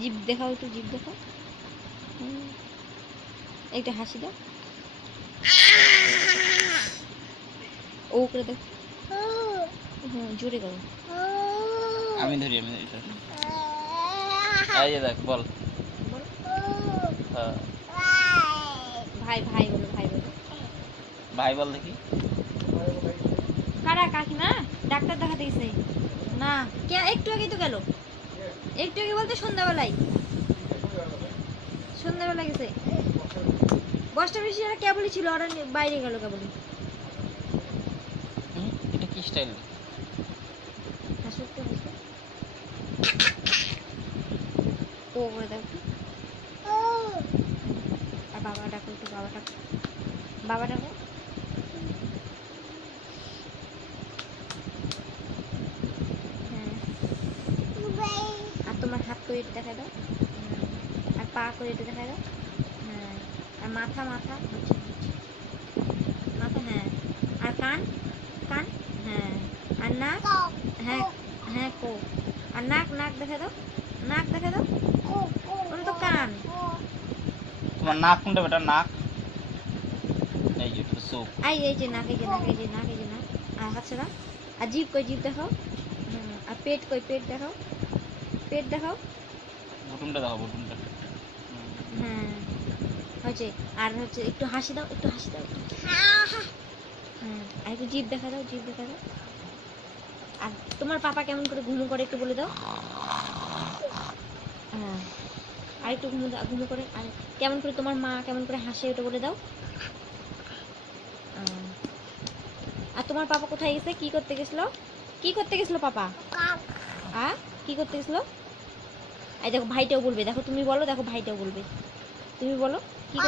জিভ দেখাও, একটু জিভ দেখাও, একটা হাসি দাও, ও করে দেখো, জোরে করো। আমি ধরি এই যে দেখ বল। ভাই ভাই বলো, ভাই বলো, ভাই বল দেখি। কারা? কাকিমা ডাক্তার দেখাতে গেছে না? কে? একটু আগে তো গেল, একটু আগে বলতে সন্ধ্যাবেলায়, সন্ধ্যাবেলা গেছে। বসটা বেশি ওরা কেবলই ছিল, ওরা বাইরে গেল কেবলই। এটা কি স্টাইল? ও করে দেখো, আর বাবা ডাকো, একটু বাবা ডাকো, বাবা ডাকো। আর তোমার হাত করে একটু দেখা দাও, আর পা করে একটু দেখা দাও, হ্যাঁ। আর মাথা, মাথা হচ্ছে মাথা, হ্যাঁ। আর কান, কান, হ্যাঁ। আর নাক, হ্যাঁ হ্যাঁ কো। আর নাক, নাক দেখা দাও, নাক দেখা দাও, ওটা তো কান। তোমার নাক কোনটা বেটা? নাক এই যে চোখ, এই যে নাক, এই যে নাক, এই যে নাক, এই যে নাক। আর হাত ছাড়া। আর জিভ কই? জিভ দেখাও। আর পেট কই? পেট দেখাও, পেট দেখাও। বুটুমটা দেখো, বুটুমটা। হ্যাঁ হচ্ছে। আর হচ্ছে একটু হাসি দাও, একটু হাসি দাও, আর একটু জিভ দেখা দাও, জিভ দেখা দাও। আর তোমার পাপা কেমন করে ঘুমো করে একটু বলে দাও। হ্যাঁ, আর একটু ঘুমো করে। আর কেমন করে তোমার মা কেমন করে হাসে ওটা বলে দাও। আর তোমার পাপা কোথায় গেছে? কি করতে গেছিল? কি করতে গেছিল পাপা? কি করতে গেছিল? এই দেখো ভাইটাও বলবে, দেখো তুমি বলো, দেখো ভাইটাও বলবে, তুমি বলো কি